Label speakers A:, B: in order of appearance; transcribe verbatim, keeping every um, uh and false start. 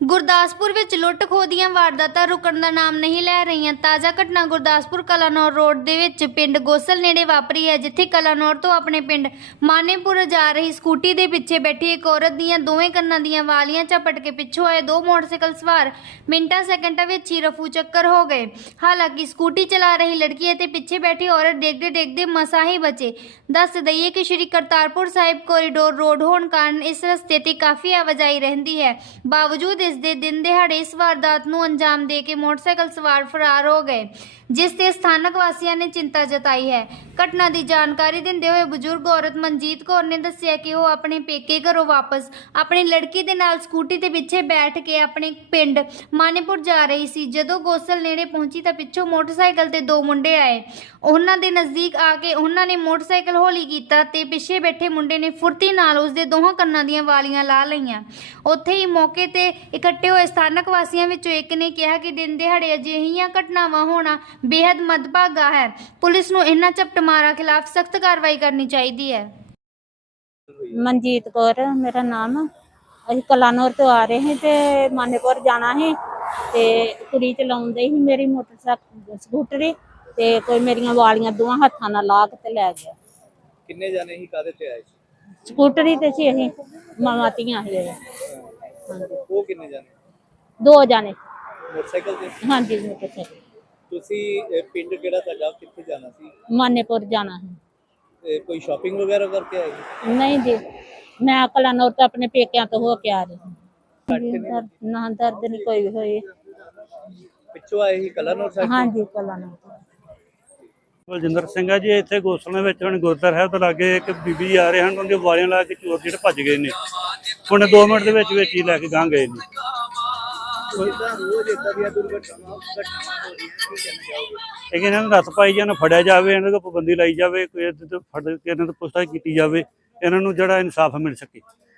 A: ਗੁਰਦਾਸਪੁਰ ਵਿੱਚ ਲੁੱਟ ਖੋਹ ਦੀਆਂ ਵਾਰਦਾਤਾਂ ਰੁਕਣ ਦਾ ਨਾਮ ਨਹੀਂ ਲੈ ਰਹੀਆਂ। ਤਾਜ਼ਾ ਘਟਨਾ ਗੁਰਦਾਸਪੁਰ ਕਲਾਨੌਰ ਰੋਡ ਦੇ ਵਿੱਚ ਪਿੰਡ ਗੋਸਲ ਨੇੜੇ ਵਾਪਰੀ ਹੈ, ਜਿੱਥੇ ਕਲਾਨੌਰ ਤੋਂ ਆਪਣੇ ਪਿੰਡ ਮਾਨੇਪੁਰ ਜਾ ਰਹੀ ਸਕੂਟੀ ਦੇ ਪਿੱਛੇ ਬੈਠੀ ਇੱਕ ਔਰਤ ਦੀਆਂ ਦੋਵੇਂ ਕੰਨਾਂ ਦੀਆਂ ਵਾਲੀਆਂ ਝਪਟ ਕੇ ਪਿੱਛੋਂ ਆਏ ਦੋ ਮੋਟਰਸਾਈਕਲ ਸਵਾਰ ਮਿੰਟਾਂ ਸੈਕਿੰਡਾਂ ਵਿੱਚ ਹੀ ਰਫੂ ਚੱਕਰ ਹੋ ਗਏ। ਹਾਲਾਂਕਿ ਸਕੂਟੀ ਚਲਾ ਰਹੀ ਲੜਕੀ ਅਤੇ ਪਿੱਛੇ ਬੈਠੀ ਔਰਤ ਡੇਗਦੇ ਡੇਗਦੇ ਮਸਾਂ ਹੀ ਬਚੇ। ਦੱਸ ਦਈਏ ਕਿ ਸ਼੍ਰੀ ਕਰਤਾਰਪੁਰ ਸਾਹਿਬ ਕੋਰੀਡੋਰ ਰੋਡ ਹੋਣ ਕਾਰਨ ਇਸ ਰਸਤੇ ਤੇ ਕਾਫੀ ਆਵਾਜਾਈ ਰਹਿੰਦੀ ਹੈ। ਬਾਵਜੂਦ ਇਸ ਦੇ ਦਿਨ ਦਿਹਾੜੇ ਇਸ ਵਾਰਦਾਤ ਨੂੰ ਅੰਜਾਮ ਦੇ ਕੇ ਮੋਟਰਸਾਈਕਲ ਸਵਾਰ ਫਰਾਰ ਹੋ ਗਏ, ਜਿਸ ਤੇ ਸਥਾਨਕ ਵਾਸੀਆਂ ਨੇ ਚਿੰਤਾ ਜਤਾਈ ਹੈ। ਘਟਨਾ ਦੀ ਜਾਣਕਾਰੀ ਦਿੰਦੇ ਹੋਏ ਬਜ਼ੁਰਗ ਔਰਤ ਮਨਜੀਤ ਕੌਰ ਨੇ ਦੱਸਿਆ ਕਿ ਉਹ ਆਪਣੇ ਪੇਕੇ ਘਰੋਂ ਵਾਪਸ ਆਪਣੀ ਲੜਕੀ ਦੇ ਨਾਲ ਸਕੂਟੀ ਦੇ ਪਿੱਛੇ ਬੈਠ ਕੇ ਆਪਣੇ ਪਿੰਡ ਮਾਨੇਪੁਰ ਜਾ ਰਹੀ ਸੀ। ਜਦੋਂ ਗੋਸਲ ਨੇੜੇ ਪਹੁੰਚੀ ਤਾਂ ਪਿੱਛੋਂ ਮੋਟਰਸਾਈਕਲ ਤੇ ਦੋ ਮੁੰਡੇ ਆਏ। ਉਹਨਾਂ ਦੇ ਨਜ਼ਦੀਕ ਆ ਕੇ ਉਹਨਾਂ ਨੇ ਮੋਟਰਸਾਈਕਲ ਹੌਲੀ ਕੀਤਾ ਤੇ ਪਿੱਛੇ ਬੈਠੇ ਮੁੰਡੇ ਨੇ ਫੁਰਤੀ ਨਾਲ ਉਸਦੇ ਦੋਹਾਂ ਕੰਨਾਂ ਦੀਆਂ ਵਾਲੀਆਂ ਲਾ ਲਈਆਂ। ਉੱਥੇ ਹੀ ਮੌਕੇ ਤੇ ਇਕੱਠੇ ਹੋਏ ਸਥਾਨਕ ਵਾਸੀਆਂ ਵਿੱਚੋਂ ਇੱਕ ਨੇ ਕਿਹਾ ਕਿ ਦਿਨ ਦਿਹਾੜੇ ਅਜਿਹੀਆਂ ਘਟਨਾਵਾਂ ਹੋਣਾ ਬੇहद ਮੰਦਭਾਗਾ ਹੈ। ਪੁਲਿਸ ਨੂੰ ਇਹਨਾਂ ਝਪਟਮਾਰਾਂ ਖਿਲਾਫ ਸਖਤ ਕਾਰਵਾਈ ਕਰਨੀ ਚਾਹੀਦੀ ਹੈ।
B: ਮਨਜੀਤ ਕੌਰ ਮੇਰਾ ਨਾਮ। ਅਸੀਂ ਕਲਾਨੌਰ ਤੋਂ ਆ ਰਹੇ ਹਾਂ ਤੇ ਮਾਨੇਪੁਰ ਜਾਣਾ ਹੈ ਤੇ ਕੁੜੀ ਚਲਾਉਂਦੇ ਸੀ ਮੇਰੀ ਮੋਟਰਸਾਈਕਲ ਸਕੂਟਰੀ ਤੇ ਕੋਈ ਮੇਰੀਆਂ ਵਾਲੀਆਂ ਦੋਵਾਂ ਹੱਥਾਂ ਨਾਲ ਲਾ ਕੇ ਤੇ ਲੈ ਗਿਆ।
C: ਕਿੰਨੇ ਜਾਣੇ ਹੀ ਕਾਹਦੇ ਤੇ ਆਏ ਸੀ?
B: ਸਕੂਟਰੀ ਤੇ ਸੀ ਅਸੀਂ ਮਾਵਾਂ ਧੀਆਂ ਸੀ।
C: ਉਹ ਕਿੰਨੇ ਜਾਣੇ?
B: ਦੋ ਜਾਣੇ।
C: ਮੋਟਰਸਾਈਕਲ ਤੇ?
B: ਹਾਂਜੀ ਮੋਟਰਸਾਈਕਲ।
C: ਤੁਸੀਂ ਇਹ ਪਿੰਡ ਕਿਹੜਾ ਤੁਹਾਡਾ, ਕਿੱਥੇ ਜਾਣਾ ਸੀ?
B: ਮਾਨੇਪੁਰ ਜਾਣਾ ਹੈ।
C: ਤੇ ਕੋਈ ਸ਼ਾਪਿੰਗ ਵਗੈਰਾ ਕਰਕੇ ਆਏ ਸੀ?
B: ਨਹੀਂ ਜੀ, ਮੈਂ ਕਲਾਨੌਰ ਤੋਂ ਆਪਣੇ ਪੇਕਿਆਂ ਤੋਂ ਹੋ ਕੇ ਆ ਰਹੀ ਹਾਂ। ਨਾ ਦਰਦ ਨਹੀਂ ਕੋਈ ਹੋਈ।
C: ਪਿੱਛੋਂ ਆਏ ਸੀ ਕਲਾਨੌਰ ਸਾਈਡ?
B: ਹਾਂਜੀ ਕਲਾਨੌਰ।
D: ਬਲਜਿੰਦਰ ਸਿੰਘ ਆ ਜੀ। ਇੱਥੇ ਗੋਸਲਾਂ ਵਿੱਚ ਹੁਣ ਗੁਰਦੁਆਰਾ ਸਾਹਿਬ ਤੋਂ ਲਾਗੇ ਇੱਕ ਬੀਬੀ ਆ ਰਹੇ ਹਨ, ਉਹਦੇ ਵਾਲੀਆਂ ਲਾ ਕੇ ਚੋਰ ਜਿਹੜੇ ਭੱਜ ਗਏ ਨੇ। ਹੁਣ ਦੋ ਮਿੰਟ ਦੇ ਵਿੱਚ ਵਿੱਚ ਹੀ ਲੈ ਕੇ ਗਾਂ ਗਏ ਨੇ।
C: ਰੋਜ਼ ਇਦਾਂ ਦੀਆਂ ਦੁਰਘਟਨਾਵਾਂ ਘਟਨਾਵਾਂ ਹੋ ਰਹੀਆਂ, ਕੀ ਕਹਿਣਾ ਚਾਹੋਗੇ?
D: ਇਹ ਇਹਨਾਂ ਨੂੰ ਨੱਥ ਪਾਈ ਜਾਣ, ਫੜਿਆ ਜਾਵੇ, ਇਹਨਾਂ ਤੋਂ ਪਾਬੰਦੀ ਲਾਈ ਜਾਵੇ, ਕੋਈ ਇਹਦੇ ਤੋਂ ਫੜ ਕੇ ਇਹਨਾਂ ਤੋਂ ਪੁੱਛਤਾਛ ਕੀਤੀ ਜਾਵੇ, ਇਹਨਾਂ ਨੂੰ ਜਿਹੜਾ ਇਨਸਾਫ ਮਿਲ ਸਕੇ।